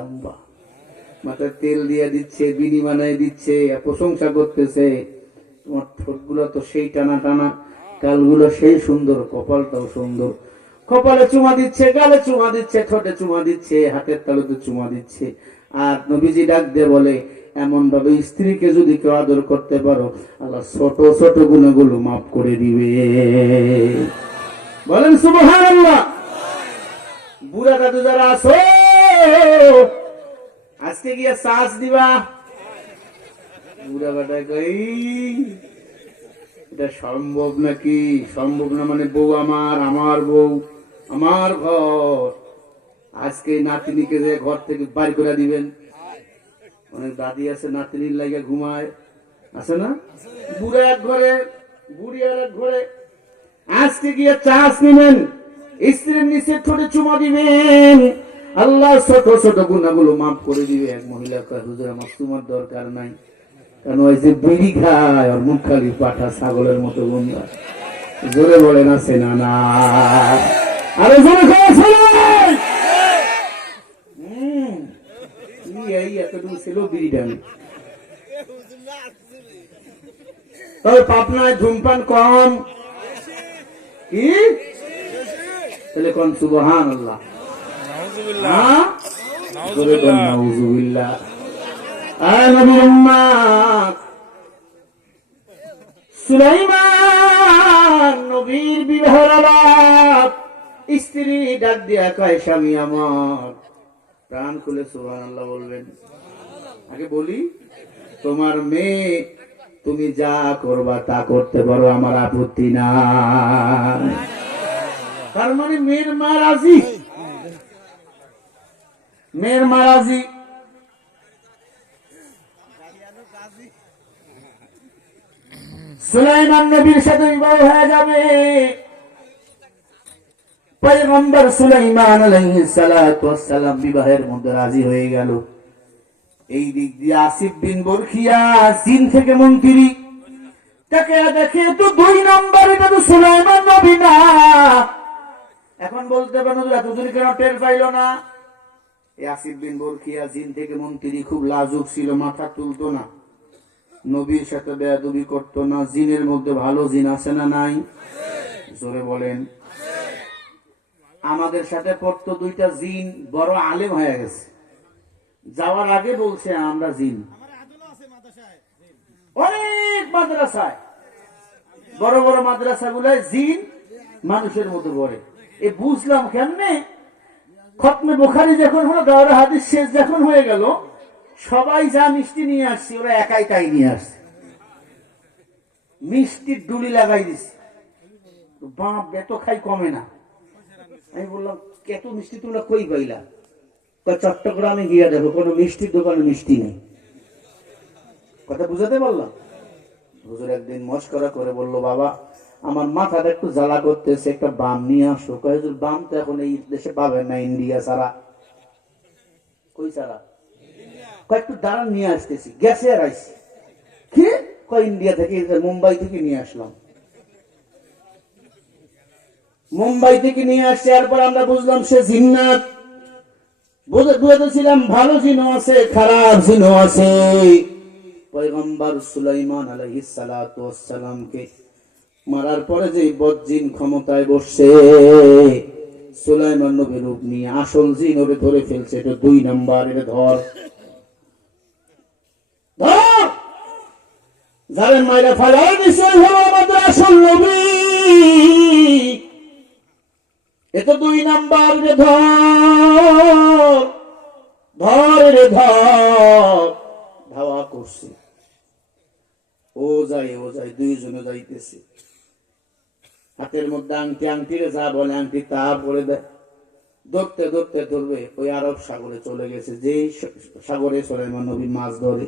লম্বা, মাথায় তেল দিয়ে দিচ্ছে, বিনি বানায় দিচ্ছে, প্রশংসা করতেছে। তোমার ঠোঁটগুলো তো সেই টানা টানা, গালগুলো সেই সুন্দর, কপালটাও সুন্দর। কপালে চুমা দিচ্ছে, গালে চুমা দিচ্ছে, ঠোঁটে চুমা দিচ্ছে, হাতের তালুতে চুমা দিচ্ছে। আর নবীজি ডাক দিয়ে বলে, এমন ভাবে স্ত্রীকে যদি কেউ আদর করতে পারো, আল্লাহ ছোট ছোট গুণাগুলো মাফ করে দিবে। বলেন সুবহানাল্লাহ। বুড়া দাদু যারা আছো, আজকে গিয়ে শ্বাস দিবা। বুড়া বেটা কই এটা সম্ভব নাকি? সম্ভব না মানে বউ আমার, আমার বউ, আমার ঘর। আজকে নাতিনিকে যে ঘর থেকে বাইর করে দিবেন। অনেক দাদি আছে নাতিনির লাগে ঘুমায়, আছে না? বুড়া এক ঘরে, বুড়ি আর এক ঘরে। আজকে গিয়ে চাষ নিবেন, স্ত্রীর নিচে ঠোঁটে চুমা দিবেন, আল্লাহ ছোট ছোট গুনাহগুলো মাফ করে দিবে। এক মহিলা কয়, হুজুর আমার চুমার দরকার নাই, কারণ ওই যে বিড়ি খায় ওর মুখ খালি পাঠা ছাগলের মতো গুন্ডা। জোরে বলেন আছে না? না আরে জোরে খাওয়া এই এতটুকু ছিল বিড়িটা। তবে পাবনায় ধূমপান কম কি? তাহলে কোন সুবহানাল্লাহ, নাউযুবিল্লাহ। নবীর উম্মত সুলাইমান নবীর বিবাহের আলাপ, স্ত্রী ডাক দিয়া কয়, স্বামী আমার, প্রাণ খুলে সুবহানাল্লাহ বলবেন। আগে বলি, তোমার মেয়ে, তুমি যা করবা তা করতে পারো, আমার আপত্তি নাই। তার মানে মেয়ের মা রাজি, মেয়ের মা রাজি। সুলাইমান নবীর সাথে বিবাহ হয়ে যাবে। পয়গম্বর সুলাইমান আলাইহিস সালাতু ওয়াস সালাম বিবাহের মধ্যে রাজি হয়ে গেল। এই দিক দিয়ে আসিফ বিন বরখিয়া জিন থেকে মন্ত্রী, তাকে দেখে তো 2 নম্বর, এটা তো সুলাইমান নবী না। এখন বলতে পারেন এতদিন কেন টের পাইল না? এই আসিফ বিন বরখিয়া জিন থেকে মন্ত্রী খুব লাজুক ছিল, মাথা তুলতো না, নবীর সাথে বেয়াদবি করতো না। জিনের মধ্যে ভালো জিন আছে না নাই? জোরে বলেন। আমাদের সাথে পড়তো 2টা জিন, বড় আলেম হয়ে গেছে। যাওয়ার আগে বলছে আমরা জিন। অনেক মাদ্রাসায়, বড় বড় মাদ্রাসা গুলায় জিন মানুষের মতো পড়ে। এ বুঝলাম কেমনে? খতমে বুখারী যখন হলো, দাওরা হাদিস শেষ যখন হয়ে গেল, সবাই যা মিষ্টি নিয়ে আসছে ওরা একাই তাই নিয়ে আসছে, মিষ্টির ডুলি লাগাই দিচ্ছে। বাপ বেত খাই কমে না। আমি বললাম, কত মিষ্টি তোমরা কই পাইলা? চট্টগ্রামে গিয়া দেখো, কোনো মিষ্টির দোকানে মিষ্টি নেই। কথা বুঝাতে পারলাম? হুজুর একদিন মস্করা করে বলল, বাবা আমার মাথাটা একটু জ্বালা করতেছে, একটা বাম নিয়ে আসো। কয় হুজুর বাম তো এখন এই দেশে পাবেন না, ইন্ডিয়া ছাড়া। কই ছাড়া? কয়েকটু দাঁড়ান নিয়ে আসতেছি। গেছে আর আইসি। কি কয়? ইন্ডিয়া থেকে, মুম্বাই থেকে নিয়ে আসলাম। মুম্বাই থেকে নিয়ে আসছে। এরপর আমরা বুঝলাম সে জিন্নাত। বুঝেছিলাম ভালো জিনও আছে, খারাপ জিনও আছে। পয়গম্বর সুলাইমান আলাইহিস সালাতু ওয়াস সালামকে মারার পরে যে বদজিন ক্ষমতায় বসছে, সুলাইমান নবীর রূপ নিয়ে আসল জিন ওরে ধরে ফেলছে। এটা 2 নাম্বার। এটা ধর যারেন মাইরা ফালার বিষয় হলো আমাদের আসল নবী। এটা 2 নাম্বার। রে ধর, ধর রে ধর। ধাওয়া করছে, ও যায় ও যায়, 2 জনে যাইতেছে। হাতের মধ্যে আংটি, আংটিরে যা বলে আংটি তা বলে দেয়। ধরতে ধরতে ধরবে ওই আরব সাগরে চলে গেছে। যেই সাগরে সুলাইমান নবী মাছ ধরে,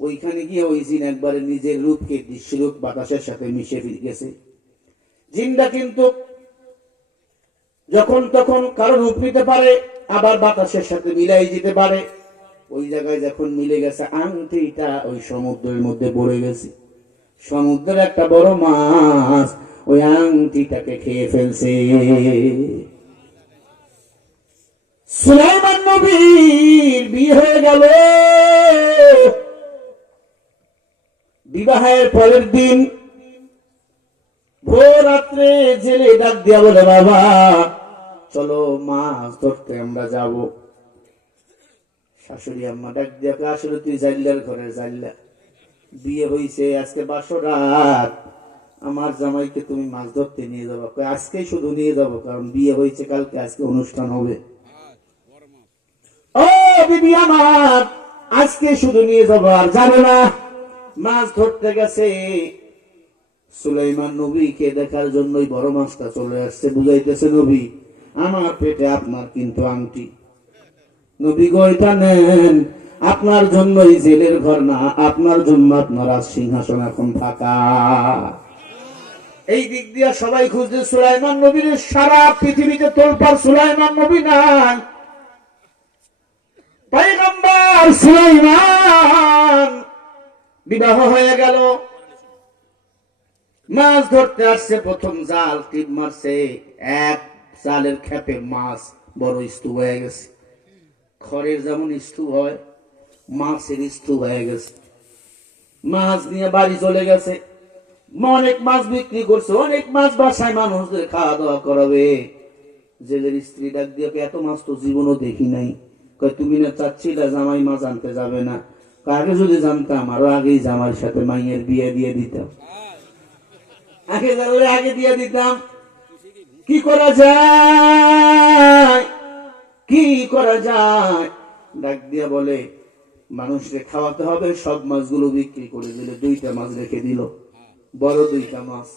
ওইখানে গিয়ে ওই জিন একবারে নিজের রূপকে দৃশ্যরূপ বাতাসের সাথে মিশে গেছে। জিনটা কিন্তু যখন তখন কারো রূপ নিতে পারে, আবার বাতাসের সাথে মিলাই যেতে পারে। ওই জায়গায় যখন মিলে গেছে, আংটিটা ওই সমুদ্রের মধ্যে পড়ে গেছে। সমুদ্রের একটা বড় মাছ ওই আংটিটাকে খেয়ে ফেলছে। সুলাইমান নবী বিবাহের পরের দিন ভোর রাত্রে জেলে ডাক দিয়া বলে, বাবা চলো মাছ ধরতে আমরা যাব। শাশুড়ি আম্মা ডাক দিয়া, আসলে তুই জাইল্লার ঘরে জাইল্লা, বিয়ে হইছে আজকে 12 রাত, আমার জামাইকে তুমি মাছ ধরতে নিয়ে যাবো? আজকে শুধু নিয়ে যাবো, কারণ বিয়ে হয়েছে কালকে, আজকে অনুষ্ঠান হবে। ও বিবি আমার, আজকে শুধু নিয়ে যাবো, আর জানো না মাছ ধরতে গেছে সুলাইমান নবীকে দেখার জন্যই বড় মাছটা চলে আসছে। বুঝাইতেছে, নবী আমার পেটে আপনার কিন্তু আংটি, নবী গো এটা নেন, আপনার জন্যই জেলের ঘর না, আপনার জন্য আপনার সিংহাসন এখন ফাঁকা। এই দিক দিয়ে সবাই খুঁজছে সুলাইমান নবীর, সারা পৃথিবীতে তোলপাড়, সুলাইমান নবী নাই। পয়গম্বর সুলাইমান বিবাহ হয়ে গেল, মাছ ধরতে আসছে, প্রথম জাল টিপ মারছে, এক জালের খেপে মাছ বড় স্তূপ হয়ে গেছে। খড়ের যেমন স্তূপ হয়, মাছের স্তূপ হয়ে গেছে। মাছ নিয়ে বাড়ি চলে গেছে, অনেক মাছ বিক্রি করছে, অনেক মাছ বাসায় মানুষদের খাওয়া দাওয়া করাবে। জেলের স্ত্রী ডাক দিয়ে, এত মাছ তো জীবনও দেখি নাই। কয়, তুমি না চাচ্ছিলে জামাই মাছ আনতে যাবে না? আগে যদি জানতাম আরো আগেই জামাইয়ের সাথে মাইয়ের বিয়ে দিয়ে দিতাম, আগে জানলে আগে দিয়ে দিতাম। কি করা যায়, কি করা যায়? ডাক দিয়া বলে, মানুষকে খাওয়াতে হবে, সব মাছগুলো বিক্রি করে দিলে। 2টা মাছ রেখে দিল, বড় 2টা মাছ।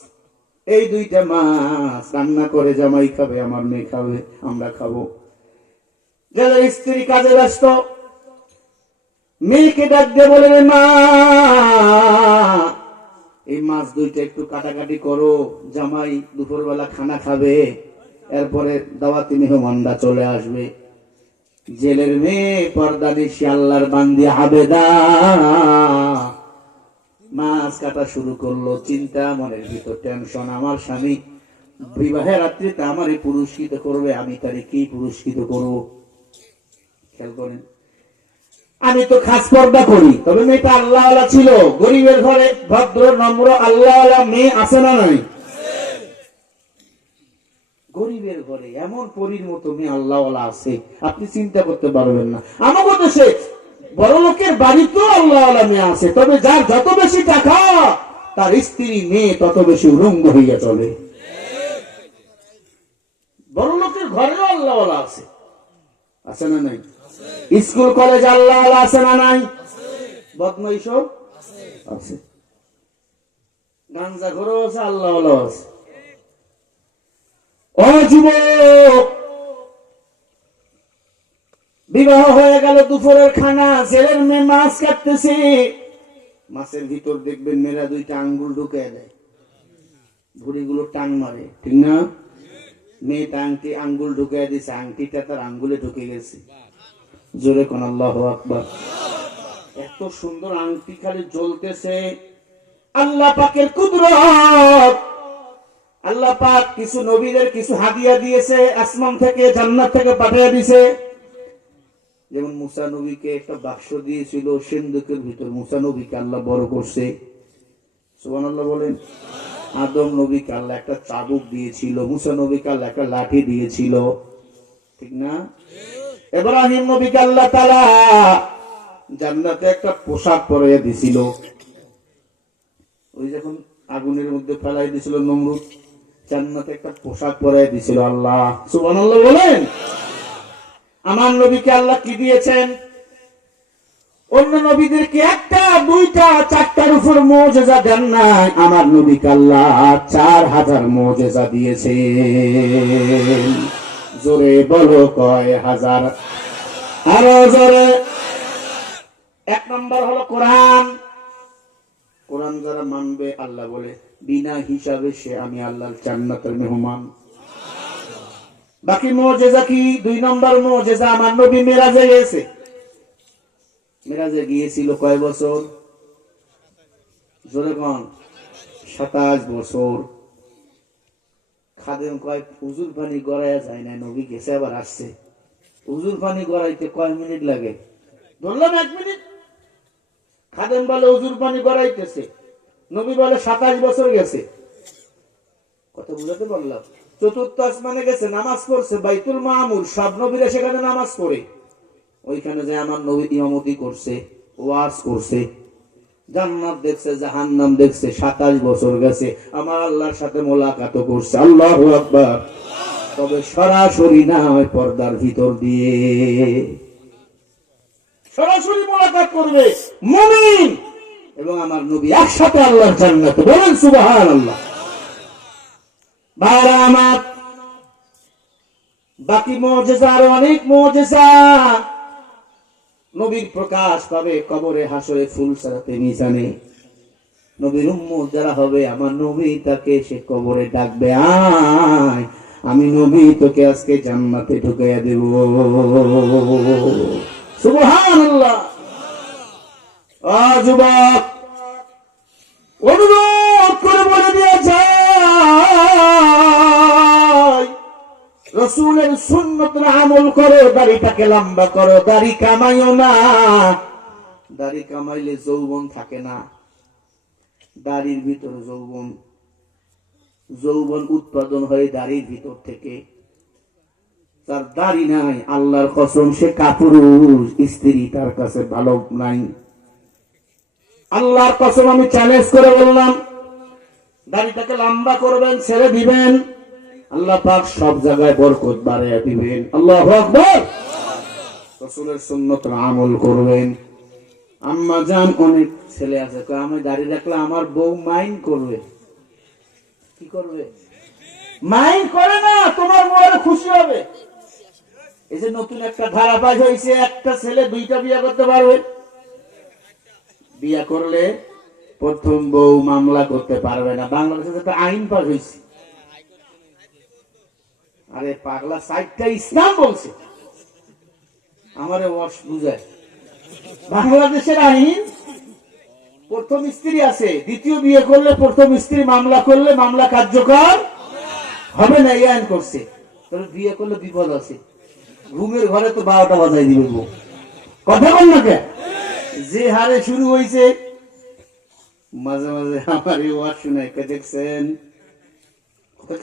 এই 2টা মাছ রান্না করে জামাই খাবে, আমার মেয়ে খাবে, আমরা খাবো। জেলের স্ত্রী কাজে ব্যস্ত, মেয়েকে ডাক দিয়ে বলে, মা এই মাছ 2টা একটু কাটাকাটি করো, জামাই দুপুরবেলা খানা খাবে, এরপরে দাওয়াতি মেহমানরা চলে আসবে। জেলের মেয়ে পর্দা নিশি আল্লাহর বান্দি আবেদা মাছ কাটা শুরু করলো। চিন্তা মনের ভিতর, টেনশন, আমার স্বামী বিবাহের রাত্রিতে আমারে পুরস্কৃত করবে, আমি তারে কি পুরস্কৃত করব? খেয়াল করেন, আমি তো খাস পর্দা করি, তবে মেয়েটা আল্লাহওয়ালা ছিল, গরিবের ঘরে, ভদ্র নম্র আল্লাহওয়ালা মেয়ে আছে না নাই? গরিবের ঘরে এমন পরীর মতো মেয়ে আল্লাহওয়ালা আছে, আপনি চিন্তা করতে পারবেন না। আমাকে দেশে বড় লোকের বাড়িতেও আল্লাহওয়ালা মেয়ে আছে, তবে যার যত বেশি টাকা, তার স্ত্রী মেয়ে তত বেশি উলঙ্গ হইয়া চলে। বড় লোকের ঘরেও আল্লাহওয়ালা আছে, আছে না নাই? স্কুল কলেজ আল্লাহওয়ালা আছে না নাই? বদমাইশ আছে, গাঞ্জা ঘরও আছে, আল্লাহওয়ালা আছে। ও যুবক, বিবাহ হয়ে গেল, দুপুরের খানা, জেলের মেয়ে মাছ কাটতেছে। মাছের ভিতর দেখবেন মেয়েরা 2টা আঙ্গুল ঢুকে দেয়, ভুড়িগুলো টান মারে, ঠিক না? মেয়েটা আংটি আঙ্গুল ঢুকে দিছে, আংটিটা তার আঙ্গুলে ঢুকে গেছে। জোরে কোন আল্লাহু আকবার। এত সুন্দর আংটি খালি জ্বলতেছে, আল্লাহ পাকের কুদরত। আল্লাহ পাক কিছু নবীদের কিছু হাদিয়া দিয়েছে, আসমান থেকে, জান্নাত থেকে পাঠিয়ে দিয়েছে। যেমন মুসা নবীকে একটা বাক্স দিয়েছিল সিন্ধুকের ভিতর, মুসা নবীকে আল্লাহ বড় করছে, সুবহানাল্লাহ বলেন। আদম নবীকে আল্লাহ একটা চাবুক দিয়েছিল, মুসা নবীকে আল্লাহ একটা লাঠি দিয়েছিল, ঠিক না? ইব্রাহিম নবীকে আল্লাহ তাআলা জান্নাতে একটা পোশাক পরিয়ে দিয়েছিল। ওই যখন আগুনের মধ্যে ফেলাই দিয়েছিল নমরুদ, জান্নাতে একটা পোশাক পরিয়ে দিয়েছিল আল্লাহ, সুবহানাল্লাহ বলেন। আমার নবীকে আল্লাহ কি দিয়েছেন? অন্য নবীদেরকে 1টা 2টা 4টার উপর মুজিজা দেন নাই, আমার নবীকে আল্লাহ 4000 মুজিজা দিয়েছে। জোরে বলো কয় হাজার? আরো জোরে। 1 নম্বর হলো কোরআন। কোরআন যারা মানবে, আল্লাহ বলে বিনা হিসাবে সে আমি আল্লাহর জান্নাতের মেহমান। বাকি মুজিজা কি? 2 নম্বর মুজিজা, আমার নবী মেরাজে গেছে। মেরাজে গিয়েছিল কয় বছর? জোরে কোন? 27 বছর। খাদেম কয় হুজুর পানি গড়াইয়া যায় না, নবী গেছে আবার আসছে। হুজুর পানি গড়াইতে কয় মিনিট লাগে? ধরলাম 1 মিনিট। খাদেম বলে হুজুর পানি গড়াইতেছে, নবী বলে 27 বছর গেছে। কথা বুঝাতে পারলাম? চতুর্থ আসমানে গেছে, নামাজ পড়ছে, বাইতুল মামুর, সব নবীরা সেখানে নামাজ পড়ে। ওইখানে যে আমার নবী ইমামতি করছে, ওয়াজ করছে, জান্নাত দেখছে, জাহান্নাম দেখছে। 27 বছর গেছে, আমার আল্লাহর সাথে মোলাকাত করছে। আল্লাহু আকবার। তবে সরাসরি না, হয় পর্দার ভিতর দিয়ে সরাসরি মোলাকাত করবে মুমিন এবং আমার নবী একসাথে আল্লাহর জান্নাতে। বলেন সুবহানাল্লাহ। ভাইরা আমার, বাকি মুজিজা, আরো অনেক মুজিজা নবীর প্রকাশ পাবে কবরে, হাসরে, ফুল সারাতে, মিজানে। নবীর উম্মত যারা হবে, আমার নবী তাকে সে কবরে ডাকবে, আয় আমি নবী তোকে আজকে জান্নাতে ঢুকাইয়া দেব। সুবহানাল্লাহ। যুবক, অনুরোধ করে বলে দিয়ে যায়, রাসূলের সুন্নতের আমল করো, দাড়িটাকে লম্বা করো, দাড়ি কামাইও না। দাড়ি কামাইলে যৌবন থাকে না। দাড়ির ভিতর যৌবন, যৌবন উৎপাদন হয় দাড়ির ভিতর থেকে। তার দাড়ি নাই, আল্লাহর কসম সে কাপুরুষ, স্ত্রী তার কাছে ভালো নাই। আল্লাহর কসম আমি চ্যালেঞ্জ করে বললাম, দাড়িটাকে লম্বা করবেন, ছেড়ে দিবেন, আল্লাহ পাক সব জায়গায় বরকত বাড়াইয়া দিবেন। আল্লাহু আকবার। রাসূলের সুন্নতের আমল করবেন। আম্মা জান, অনেক ছেলে আছে আমি দাড়ি রাখলে আমার বউ মাইন্ড করবে। কি করবে? মাইন্ড করে না, তোমার বউয়ের খুশি হবে। এই যে নতুন একটা ধারাবাহিক হয়েছে, একটা ছেলে 2টা বিয়ে করতে পারবে। বিয়ে করলে প্রথম বউ মামলা করতে পারবে না। বাংলাদেশে একটা আইন পাস হয়েছে। আরে পাগলা, 4টা ইসলাম বলছে, আমারে ওয়াশ বুঝায়। বাংলাদেশের আইন, প্রথম স্ত্রী আছে, দ্বিতীয় বিয়ে করলে প্রথম স্ত্রী মামলা করলে মামলা কার্যকর হবে না, এই আইন করছে। তবে বিয়ে করলে বিপদ আছে, ঘুমের ঘরে তো 12টা বাজাই দিবে। কথা বল না কে? যে হারে শুরু হয়েছে, মাঝে মাঝে আমার এই ওয়াজ শুনে দেখছেন,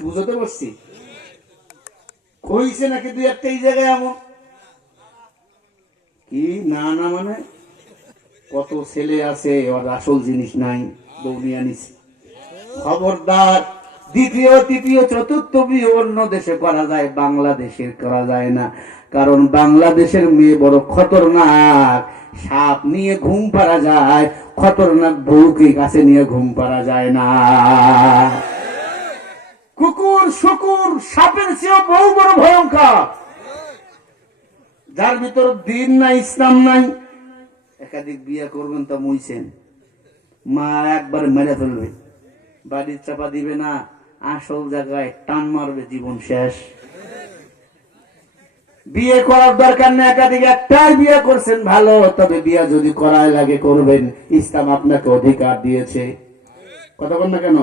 বুঝতে পারছি কইছে নাকি 2-1টা এই জায়গায় এমন কি না না, মানে কত ছেলে আছে ওর আসল জিনিস নাই, বৌনিয়া নিছে। খবরদার, দ্বিতীয়, তৃতীয়, চতুর্থ বিয়ে অন্য দেশে করা যায়, বাংলাদেশের করা যায় না। কারণ বাংলাদেশের মেয়ে বড় খতরনাক। সাপ নিয়ে ঘুম পাড়া যায়, খতরনাক বউকে কাছে নিয়ে ঘুম পাড়া যায় না। কুকুর, শুকুর, সাপের চেয়েও বউ বড় ভয়ঙ্কর, যার ভিতর দিন নাই, ইসলাম নাই। একাধিক বিয়ে করবেন তা মুইছেন, মা একবার মেরে ফেলবে, বাড়ির চাপা দিবে না, আসল জায়গায় টান মারবে, জীবন শেষ। বিয়ে করার দরকার নেই, একাধিক একটাই বিয়ে করছেন ভালো, তবে বিয়ে যদি করাই লাগে করবেন। ইসলাম আপনাকে অধিকার দিয়েছে। কথা বল না কেন?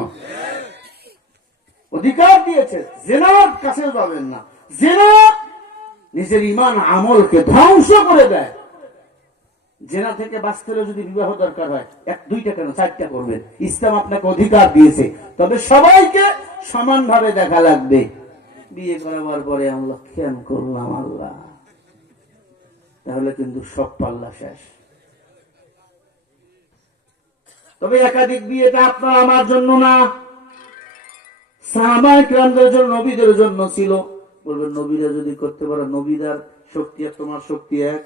অধিকার দিয়েছে। জিনার কাছে যাবেন না। জিনা নিজের ঈমান আমলকে ধ্বংস করে দেয়। জেনা থেকে বাঁচতে হলে যদি বিবাহ দরকার হয়, 1-2টা কেন 4টা করবেন। ইসলাম আপনাকে অধিকার দিয়েছে, তবে সবাইকে সমানভাবে দেখা লাগবে। বিয়ে করাবার পরে আল্লাহ কেন করলাম আল্লাহ, তাহলে কিন্তু সব পাল্লা শেষ। তবে একাধিক বিয়েটা আপনার আমার জন্য না, সাহাবায়ে কিরামদের জন্য, নবীদের জন্য ছিল। বলবেন নবীরা যদি করতে পারে, নবীদের শক্তি আর তোমার শক্তি এক?